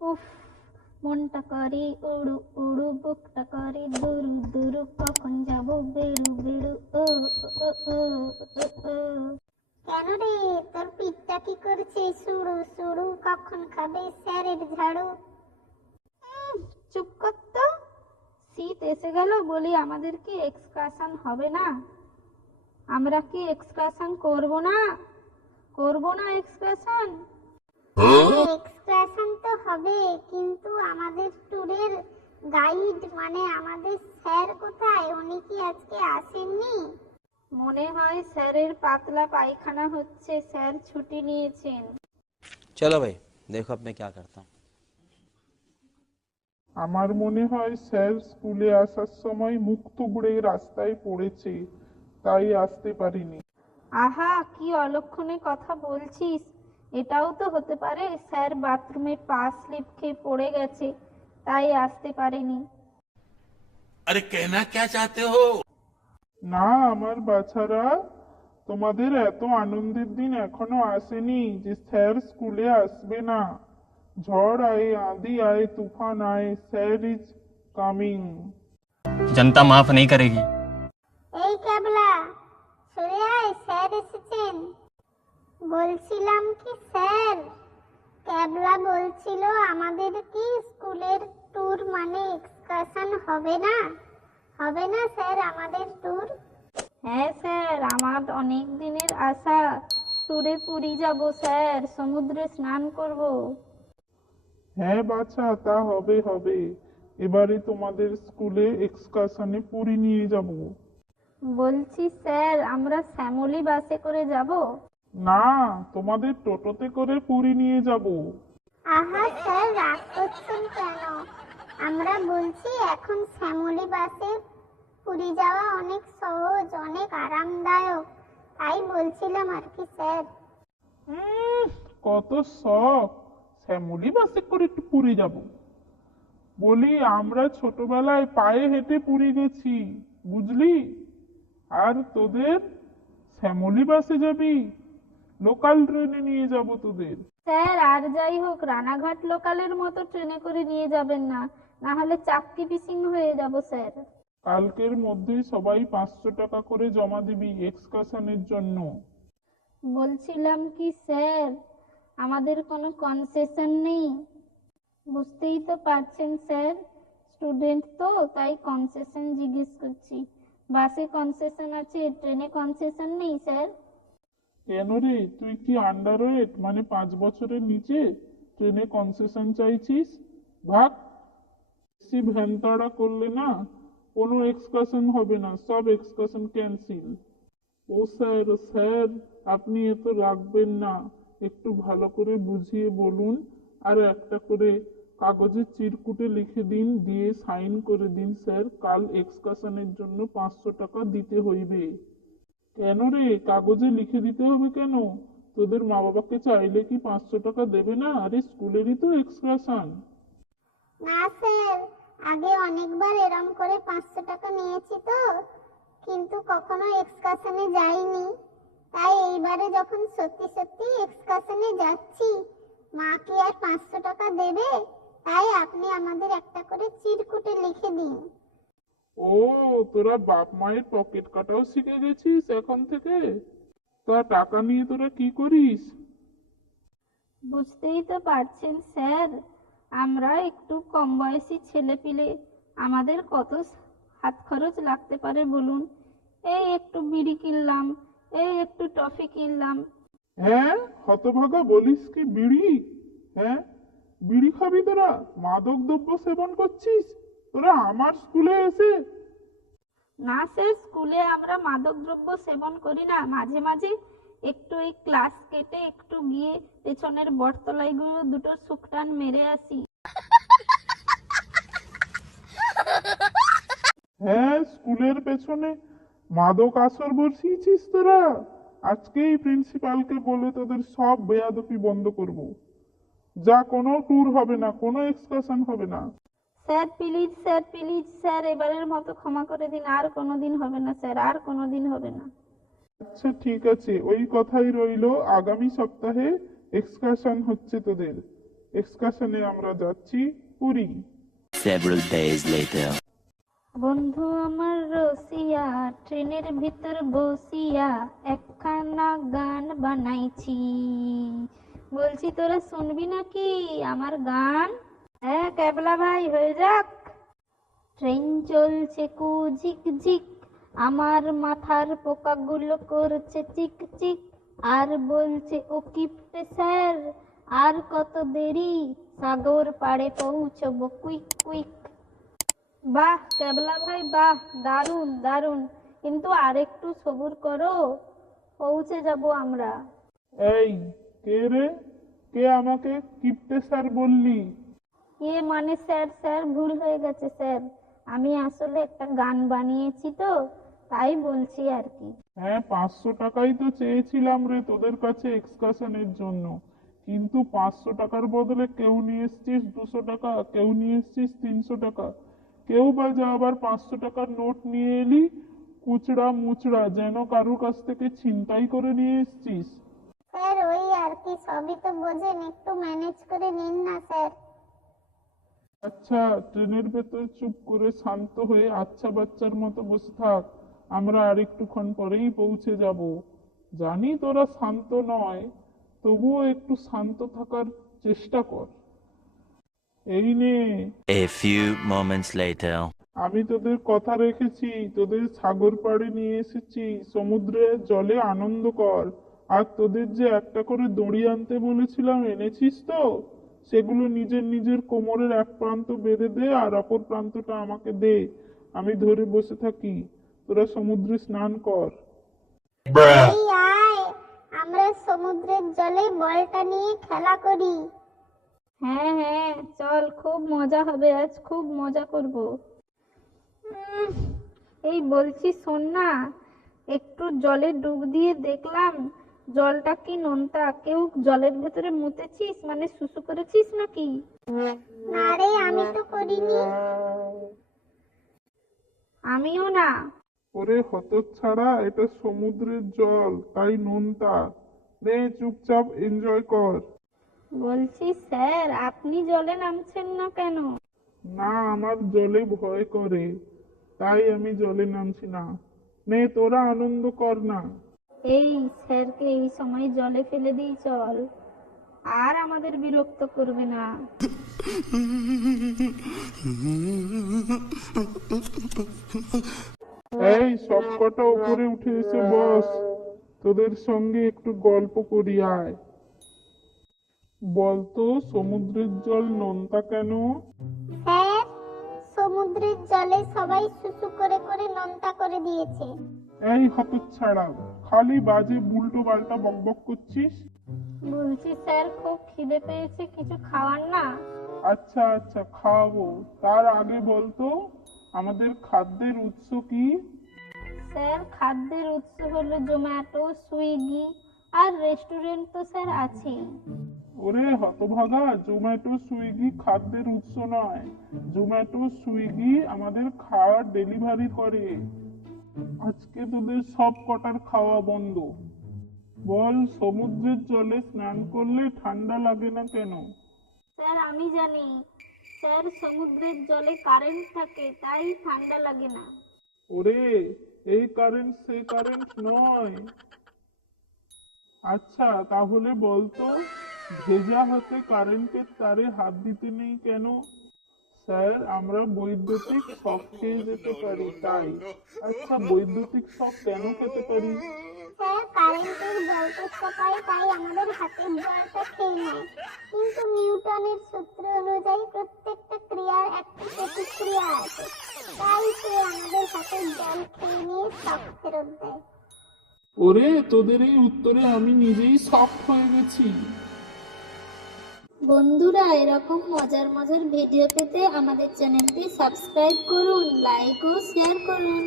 উফ, মনটা করে উড়ু উড়ু, বুকটা করে দুরু দুরু, কখন যাব বেড়ু বেড়ু, ও ও ও ও ও। কেন রে, তোর পিঠটা কি করছে সুড়ু সুড়ু? কখন খাবে স্যারের ঝাড়ু? চুপ কর তো। শীত এসে গেল বলি আমাদের কি এক্সকারশন হবে না? আমরা কি এক্সকারশন করব না? করব না এক্সকারশন? এক্সকারশন তো হবে, কিন্তু আমাদের ট্যুরের গাইড মানে আমাদের স্যার কোথায়? উনি কি আজকে আসেননি? মনে হয় স্যারের পাতলা পায়খানা হচ্ছে, স্যার ছুটি নিয়েছেন। चलो भाई, देखो अब मैं क्या करता हूँ। আমার মনে হয় স্যার স্কুলে আসার সময় মুখ থুবড়ে রাস্তায় পড়েছে, তাই আসতে পারিনি। আহা, কি অলক্ষণে কথা বলছিস! এটাও তো হতে পারে স্যার বাথরুমে পা স্লিপ খেয়ে পড়ে গেছে, তাই আসতে পারেনি। अरे कहना क्या चाहते हो? না আমার বাছারা, তোমাদের এত আনন্দের দিন এখনো আসেনি যে স্যার স্কুলে আসবে না। ঝড় আয়ে আঁधी आए तूफान आए, স্যার ইজ কামিং। जनता माफ नहीं करेगी। এই ক্যাবলা, সরে আয়, স্যার এসেছেন। বলছিলাম কি স্যার, ক্যাবলা বলছিল আমাদের কি স্কুলের ট্যুর মানে এক্সকারশন হবে না? হবে না স্যার আমাদের ট্যুর? হ্যাঁ স্যার, আমার অনেক দিনের আশা। ট্যুরে পুরী যাব স্যার, সমুদ্রে স্নান করব। হ্যাঁ বাছা, তা হবে হবে। এবারে তোমাদের স্কুলে এক্সকারশনে পুরী নিয়ে যাব। বলছি স্যার, আমরা শ্যামলী বাসে করে যাব? না, তোমাদের টোটোতে করে পুরী নিয়ে যাব। আহা স্যার, রাগ করছেন কেন? আমরা বলছি এখন শ্যামলী বাসে পুরী যাওয়া অনেক সহজ, অনেক আরামদায়ক, তাই বলছিলাম আর কি স্যার। কত শখ শ্যামলী বাসে করে একটু পুরী যাব। বলি আমরা ছোটবেলায় পায়ে হেঁটে পুরী গেছি, বুঝলি? আর তোদের শ্যামলী বাসে যাবি? লোকাল ট্রেনে নিয়ে যাব তোদের। স্যার আর যাই হোক, রানাঘাট লোকালের মতো ট্রেনে করে নিয়ে যাবেন না, না হলে চাকরি পিসিং হয়ে যাব স্যার। কালকের মধ্যেই সবাই 500 টাকা করে জমা দিবি এক্সকারশনের জন্য। বলছিলাম কি স্যার, আমাদের কোনো কনসেশন নেই? বুঝতেই তো পারছেন স্যার, স্টুডেন্ট তো, তাই কনসেশন জিজ্ঞেস করছি। বাসে কনসেশন আছে, ট্রেনে কনসেশন নেই স্যার? কেন রে, তুই কি আন্ডারওয়েট মানে 5 বছরের নিচে? ট্রেনে কনসেশন চাইছিস? ভাগ। বেশি ভ্যানতাড়া করলে না কোনো এক্সকারশন হবে না, সব এক্সকারশন ক্যান্সেল। ও স্যার স্যার, আপনি এত রাখবেন না, একটু ভালো করে বুঝিয়ে বলুন। আর একটা করে কাগজে চিরকুটে লিখে দিন, দিয়ে সাইন করে দিন স্যার, কাল এক্সকারশনের জন্য 500 টাকা দিতে হইবে। কেন রে, কাগজে লিখে দিতে হবে কেন? তোদের মা বাবাকে চাইলে কি 500 টাকা দেবে না? আরে স্কুলেরই তো এক্সকারশন। না স্যার, আগে অনেকবার এরম করে 500 টাকা নিয়েছি তো, কিন্তু কখনো এক্সকারশনে যাইনি। তাই এইবারে যখন সত্যি সত্যি এক্সকারশনে যাচ্ছি, মা কি আর 500 টাকা দেবে? তাই আপনি আমাদের একটা করে চিরকুটে লিখে দিন। ও, তোরা বাপ মায়ের পকেট কাটাও শিখে গেছিস এখন থেকে? তা টাকা নিয়ে তোরা কি করিস? বুঝতেই তো পারছেন স্যার, আমরা একটু কম বয়সী ছেলেপিলে, আমাদের কত হাত খরচ লাগতে পারে বলুন? এই একটু বিড়ি কিনলাম, এই একটু টফি কিনলাম। হ্যাঁ, হতভাগা বলিস কি বিড়ি? হ্যাঁ, বিড়ি খাবি তোরা? মাদক দ্রব্য সেবন করছিস তোরা আমার স্কুলে এসে? না স্যার, স্কুলে আমরা মাদকদ্রব্য সেবন করি না, মাঝে মাঝে একটু এই ক্লাস কেটে একটু গিয়ে পেছনের বটতলায় গুলো দুটো শুকটান মেরে আসি। হ্যাঁ, স্কুলের পেছনে মাদক আসর বসিয়েছিস তোরা? আজকেই প্রিন্সিপালকে বলে তোদের সব বেয়াদপি বন্ধ করব। যা, কোনো ট্যুর হবে না, কোনো এক্সকারশন হবে না। Sir please, sir please, sir এবারের মতো ক্ষমা করে দিন, আর কোনোদিন হবে না স্যার, আর কোনোদিন হবে না। আচ্ছা ঠিক আছে, ওই কথাই রইলো, আগামী সপ্তাহে এক্সকারশন হচ্ছে তোদের। এক্সকারশনে আমরা যাচ্ছি পুরী। Several days later. বন্ধু আমার রসিয়া ট্রেনের ভিতর বসিয়া একখানা গান বানাইছি, বলছি তোরা শুনবি নাকি আমার গান? হ্যাঁ ক্যাবলা ভাই হয়ে যাক। ট্রেন চলছে কুঝিক ঝিক, আমার মাথার পোকাগুলো করছে চিক চিক, আর বলছে ও কিপটে স্যার আর কত দেরি, সাগর পাড়ে পৌঁছবো কুইক কুইক। বাহ ক্যাবলা ভাই বাহ, দারুণ দারুণ, কিন্তু আরেকটু সবুর করো, পৌঁছে যাব আমরা। এই কে রে, কে আমাকে কিপটে স্যার বললি? মানে স্যার স্যার ভুল হয়ে গেছে স্যার, আমি আসলে একটা গান বানিয়েছি তো তাই বলছি আর কি। হ্যাঁ 500 টাকাই তো চেয়েছিলাম রে তোদের কাছে এক্সকারশনের জন্য, কিন্তু 500 টাকার বদলে কেউ নিয়ে এসছিস 200 টাকা, কেউ নিয়ে এসছিস 300 টাকা, কেউ বা যা আবার 500 টাকার নোট নিয়ে এলি কুচড়া মুচড়া, যেন কারুর কাছ থেকে ছিনতাই করে নিয়ে এসছিস। স্যার ওই আর কি, সবই তো বোঝেন, একটু ম্যানেজ করে নিন না স্যার। আচ্ছা ট্রেনের ভেতর চুপ করে শান্ত হয়ে আচ্ছা বাচ্চার মতো বসে থাক, আমরা আর একটুক্ষণ পরেই পৌঁছে যাব। জানি তোরা শান্ত নয়, তবুও একটু শান্ত থাকার চেষ্টা কর। এই নে, A few moments later. আমি তোদের কথা রেখেছি, তোদের সাগর পাড়ে নিয়ে এসেছি, সমুদ্রে জলে আনন্দ কর। আর তোদের যে একটা করে দড়ি আনতে বলেছিলাম এনেছিস তো? সেগুলো নিজের নিজের কোমরের এক প্রান্ত বেঁধে দে আর অপর প্রান্তটা আমাকে দে, আমি ধরে বসে থাকি, তোরা সমুদ্রে স্নান কর। এই আয়, আমরা সমুদ্রের জলে বলটা নিয়ে খেলা করি। হ্যাঁ হ্যাঁ চল, খুব মজা হবে আজ, খুব মজা করব। এই বলছি শোন না, একটু জলে ডুব দিয়ে দেখলাম জলটা কি নোনতা, কেউ জলের ভেতরে মুতেছিস মানে সুসু করেছিস নাকি? না রে আমি তো করিনি। আমিও না। ওরে হতচ্ছাড়া, এটা সমুদ্রের জল তাই নোনতা, নে চুপচাপ এনজয় কর। বলছি স্যার আপনি জলে নামছেন না কেন? না আমার জলে ভয় করে, তাই আমি জলে নামছি না। নে তোরা আনন্দ কর না। এই স্যারকে এই সময় জলে ফেলে দিই চল, আর আমাদের বিরক্ত করবে না। এই সবকটা উপরে উঠে এসে বস, তোদের সঙ্গে একটু গল্প করি আয়। বলতো সমুদ্রের জল নোনতা কেন? স্যার সমুদ্রের জলে সবাই সুসু করে করে নোনতা করে দিয়েছে। এই হতচ্ছাড়া, খালি বাজে উল্টো পাল্টা বকবক করছিস। বলছি স্যার খুব খিদে পেয়েছে, কিছু খাওয়ার না? আচ্ছা আচ্ছা খাওয়াবো, তার আগে বলতো আমাদের খাদ্যের উৎস কি? স্যার খাদ্যের উৎস হলো জোম্যাটো, সুইগি আর রেস্টুরেন্ট তো স্যার আছেই। ওরে হতভাগা, জোম্যাটো সুইগি খাদ্যের উৎস নয়, জোম্যাটো সুইগি আমাদের খাবার ডেলিভারি করে। আজকে তোদের সব কটার খাওয়া বন্ধ। বল সমুদ্রের জলে স্নান করলে ঠান্ডা লাগে না কেন? স্যার আমি জানি স্যার, সমুদ্রের জলে কারেন্ট থাকে তাই ঠান্ডা লাগে না। ওরে এই কারেন্ট সে কারেন্ট নয়। আচ্ছা তাহলে বলতো ভেজা হাতে কারেন্টের তারে হাত দিতে নেই কেন? স্যার আমরা বৈদ্যুতিক শক খেয়ে যেতে পারি তাই। আচ্ছা বৈদ্যুতিক শক কেন খেতে পারি? স্যার কারেন্টের বলতে পাই তাই আমাদের হাতের জলটা খেয়ে নেয়, কিন্তু নিউটনের সূত্র অনুযায়ী প্রত্যেকটা ক্রিয়ার একটা প্রতিক্রিয়া আছে, তাই সে আমাদের হাতের জল খেয়ে নিয়ে শক ফেরত দেয়। ওরে তোদের এই উত্তরে আমি নিজেই শক হয়ে গেছি। বন্ধুরা এরকম মজার মজার ভিডিও পেতে আমাদের চ্যানেলটি সাবস্ক্রাইব করুন, লাইক ও শেয়ার করুন।